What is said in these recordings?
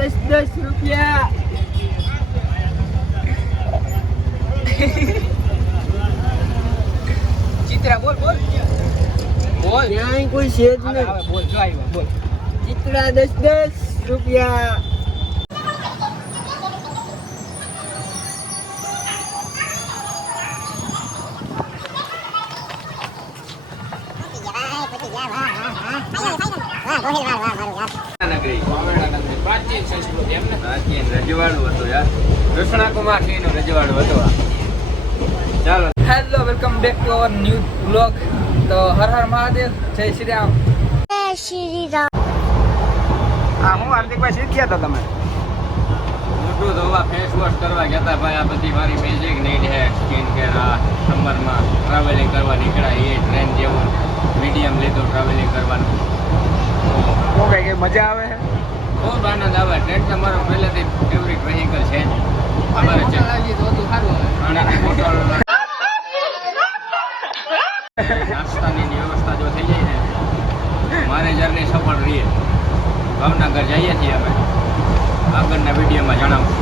₹10 ચિત્રા બોલ બોલ બોલ ક્યાંય કોઈ છે જ નહીં બોલ જો આવ્યો બોલ ચિત્રા ₹10 પ્રાચીન સંસ્કૃતિ એમ ને પ્રાચીન રજવાડું હતું યાર કૃષ્ણ કુમાર સિંહ નું રજવાડું હતું. ચાલો hello welcome back to our new blog. તો હર હર મહાદેવ, જય શ્રી રામ. જય શ્રી રામ. હા હું હાર્દિકભાઈ શીખ્યા હતા તમે મોટું ધોવા ફેસ વોશ કરવા જતા ભાઈ. આ બધી મારી બેઝિક નીડ છે. સ્કિન કેર આ સમરમાં ટ્રાવેલિંગ કરવા નીકળ્યા એ ટ્રેન જેવું મીડિયમ લીધું ટ્રાવેલિંગ કરવાનું. તો કઈ મજા આવે છે? ખૂબ આનંદ આવે. ટ્રેન તમારો પહેલેથી ફેવરિટ વેહિકલ છે. અમારે છે નાસ્તાની વ્યવસ્થા જો થઈ જાય ને મારે જર્ની સફળ રહીએ. ભાવનગર જઈએ છીએ અમે, આગળના વિડીયોમાં જણાવું.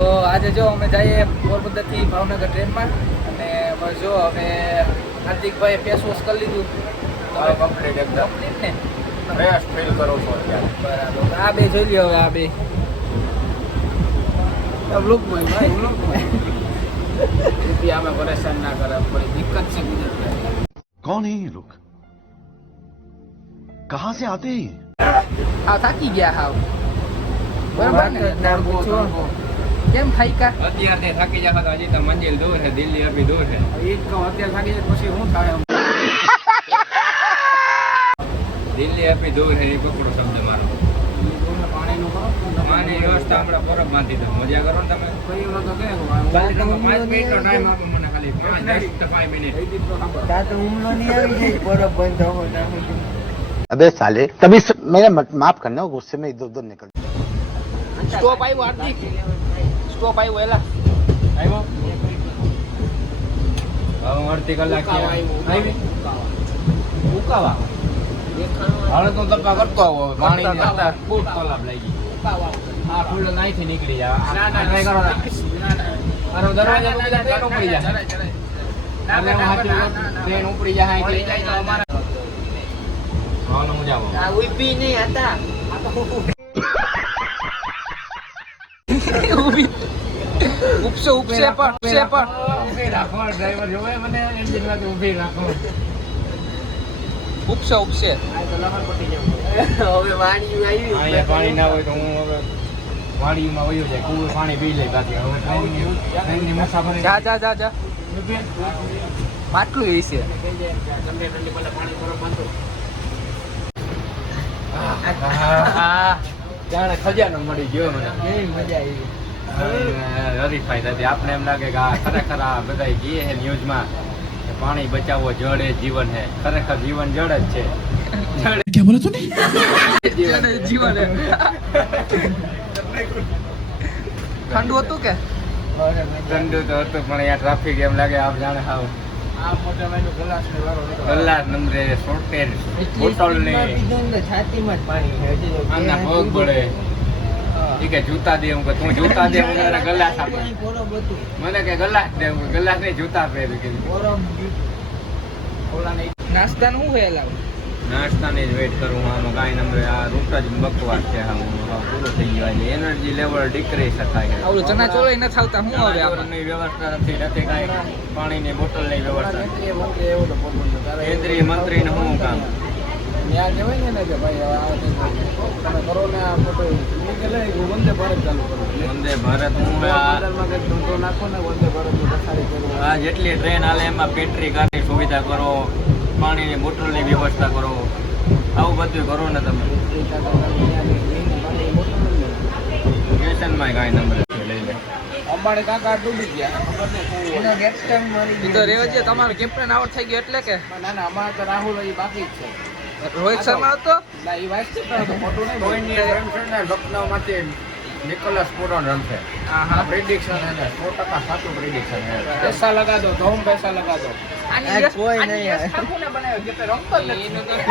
તો આજે જો અમે જઈએ પોરબંદરથી ભાવનગર ટ્રેનમાં અને જો અમે હાર્દિકભાઈ ફેસ વોશ કરી લીધું હવે કમ્પ્લીટ એકદમ કમ્પ્લીટ ને ફ્રેશ ફીલ કરો છો અત્યારે. બરાબર. આ બે જોઈ લ્યો હવે આ બે વ્લોગમાં ભાઈ વ્લોગમાં રૂપિયા અમે પરેશાન ના કરે, બड़ी दिक्कत से गुजर रहे हैं. कौन है ये लोग? कहाँ से आते हैं? આ થાકી ગયા હાવ બરાબર ને કેમ થાક્યા? અત્યારથી થાકી જાય તો હજી તો મંજિલ દૂર છે, દિલ્હી અભી દૂર છે. એ જ કહું અત્યારે થાકી જાય પછી શું થાય? દિલ્હી અભી દૂર છે એ પકડો શબ્દ મારો. પાણીનું કરો પાણી વ્યવસ્થા આપણે બરફ બાંધી દો. મજા કરો ને તમે. કયું તો કે ખાલી તમે 5 મિનિટનો ટાઈમ આપો મને, ખાલી 5 મિનિટ. अबे साले तभी मेरा माफ करना गुस्से में इधर उधर निकल. સ્ટોપ આવ્યો હાર્દિક સ્ટોપ આવ્યો એલા આવ્યો હવે અડધી કલાક આવી ઉકાવા. હવે તો તપા કરતો આવો. પાણી ખૂબ તલાબ લાગી. આ ફૂલ નાઈથી નીકળી જાય. ટ્રાય કરો. મારો દરવાજો ટ્રેન ઉપડી જાય. ટ્રેન ઉપડી જાય મજા આવે. આ ઉભી નહીં હતા ઉપસે ઉપસે પણ ઊભી રાખો. ડ્રાઈવર જોવે મને એન્જિન માંથી ઊભી રાખો. ઉપસે ઉપસે હવે વાણી અહીંયા પાણી ના હોય તો હું હવે વાડીમાં વયો જાય. કુવું પાણી પી લે બાકી. હવે ટ્રેનની મુસાફરી જા જા જા જા માટલું એ છે જાણે ખજાનો મળી ગયો મને. કેવી મજા આવી. હરીફાઈ થતી. આપણે એમ લાગે કે આ ખરેખર આ બધા કહે છે ન્યૂઝમાં કે પાણી બચાવવો જળ એ જીવન છે. ખરેખર જીવન જળ જ છે. क्या बोला तूने? જીવન ઠંડુ હતું કે ઠંડુ તો હતું પણ અહીંયા ટ્રાફિક એમ લાગે આપ જાણે હાવ કલાક નંબરે 70 બોટલ ને છાતીમાં જ પાણી છે આના પગ પડે. ઈ કે જૂતા દે. હું કે તું જૂતા દે. હું તારા ગલાસ આપે. મને કે ગલાસ દે. હું ગલાસ નહીં જૂતા પહેરી કે નાસ્તાનું શું હેલા નાસ્તાની જ વેઇટ કરું. આમાં કાંઈ નંબરે આ રૂટ જ બકવાસ છે. આમ પૂરું થઈ ગયું છે. એનર્જી લેવલ ડિક્રીઝ થાય છે. આવડું ચણા ચોળાઈ ન થાવતા હું હવે આપણે ની વ્યવસ્થા નથી. નથી કાંઈ પાણીની બોટલની વ્યવસ્થા. કેન્દ્રીય મંત્રીને શું કામ? ત્યાં કહેવાય ને કે ભાઈ હવે તમે કરો ને આ મોટો વંદે ભારત ચાલુ કરો વંદે ભારત હું ધંધો નાખો ને વંદે ભારતની પછાડી કરો. આ જેટલી ટ્રેન હાલે એમાં પેટ્રી કારની સુવિધા કરો, પાણીની બોટલની વ્યવસ્થા કરો, આવું બધું કરો ને તમે. સ્ટેશનમાં કાંઈ નંબર લઈ લે. અંબાણી કાકા ડૂબી ગયા તો રેવા છે. તમારો કેપ્ટન આઉટ થઈ ગયો એટલે કે ના ના અમારે તો રાહુલ હજી બાકી જ છે. રોહિત શર્મા હતો ના એ વાઇસ તો મોટું નહીં. રોહિતની રમશે લખનઉમાંથી નિકોલસ પૂરણ રમશે. હા પ્રિડિક્શન છે 100% સાચું પ્રિડિક્શન છે. પૈસા લગા દો તો હમ પૈસા લગા દો. કોઈ નહીં બનાવ્યો કે રમતો જ નથી.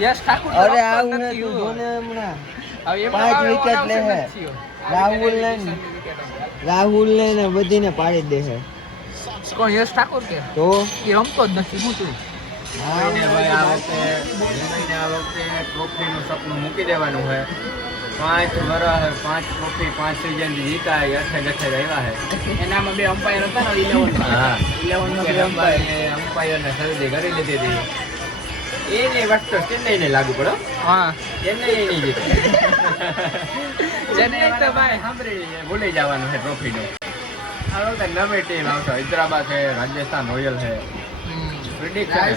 યશ ઠાકુર અરે આવું ને તું જોને હમણાં 5 વિકેટ લે હે રાહુલ ને બધીને પાડી દે છે કોણ યશ ઠાકુર કે તો એ રમતો જ નથી હું તું ભાઈ આ વખતે ટ્રોફીનું સપનું મૂકી દેવાનું છે 5 વર્ષ 5 ટ્રોફી 5 સિઝન જીતા 28 આવ્યા છે એનામાં બે અમ્પાયર હતા ને 11 હા 11 માં અમ્પાયરને ખરીદી કરી લીધી હતી એની વસ્તુ ચેન્નઈને લાગુ પડો હા ચેન્નઈ નહીં જીતે ચેન્નઈ તો ભાઈ સાંભળી ભૂલી જવાનું છે ટ્રોફીનું આ વખતે નવી ટીમ આવશે હૈદરાબાદ છે રાજસ્થાન રોયલ છે પ્રિડિક્શન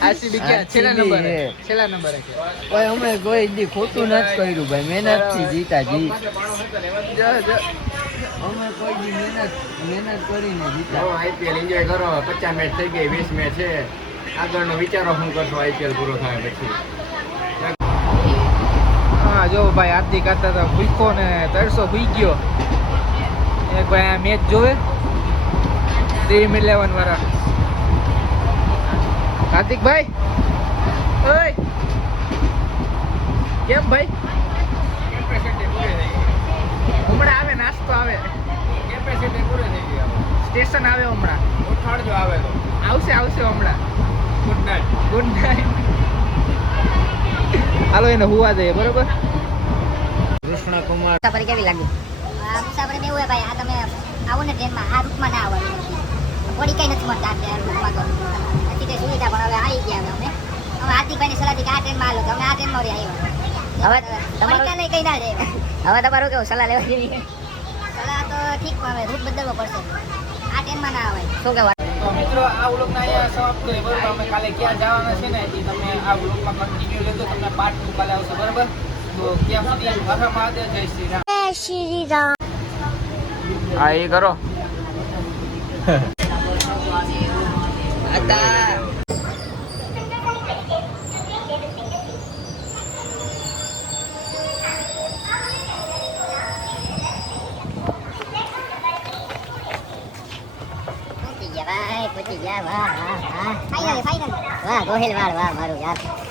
આરસીબી કે છેલ્લા નંબરે છે ભાઈ અમે કોઈ દી ખોટું નથી કર્યું ભાઈ મહેનત થી જીતા જી અમે કોઈ દી મહેનત કરીને જીતા આઈપીએલ એન્જોય કરો 50 મેચ થઈ ગઈ 20 મેચ છે આગળનો વિચારો શું કરશો આઈપીએલ પૂરો થાય પછી હા જો ભાઈ હાર્દિક આતા તો ભૂખો ને તરસો ભૂઈ ગયો એક ભાઈ આ મેચ જોવે ડ્રીમ 11 વાળા કાર્તિક ભાઈ ઓય કેમ ભાઈ હમણાં આવે નાસ્તો આવે કેપેસિટી પૂરી થઈ ગઈ સ્ટેશન આવે હમણાં ઉઠાડજો આવે તો આવશે હમણાં ગુડ નાઇટ હાલો એને હુવા દઈએ બરોબર કૃષ્ણ કુમાર મુસાફરી કેવી લાગી મુસાફરી એવું હે ભાઈ આ તમે આવો ને ટ્રેનમાં આ રૂટમાં ના આવવાનું થોડી કઈ નથી મળતા આ રૂટમાં તો નથી તે સુવિધા પણ હવે આવી ગયા અમે હાર્દિકભાઈની સલાહથી કે આ ટ્રેનમાં હાલો તો અમે આ ટ્રેનમાં આવ્યા હવે તમારું નહીં કઈ ના જાય હવે તમારું કેવું સલાહ લેવા જેવી સલાહ તો ઠીક પણ હવે રૂટ બદલવો પડશે આ ટ્રેનમાં ના આવે શું કહેવાય તો મિત્રો આ વ્લોગના અહીંયા સમાપ્ત કરીએ બરોબર અમે કાલે ક્યાં જવાના છે ને એ તમે આ વ્લોગમાં કન્ટિન્યુ લેજો તમને પાર્ટ 2 કાલે આવશે બરોબર તો ત્યાં સુધી હર હર મહાદેવ જય શ્રી રામ જય શ્રી રામ હા એ કરો પહોંચી ગયા વાહ વાહ વાહ ફાઇનલ વાહ ગોહિલ વાહ મારું યાર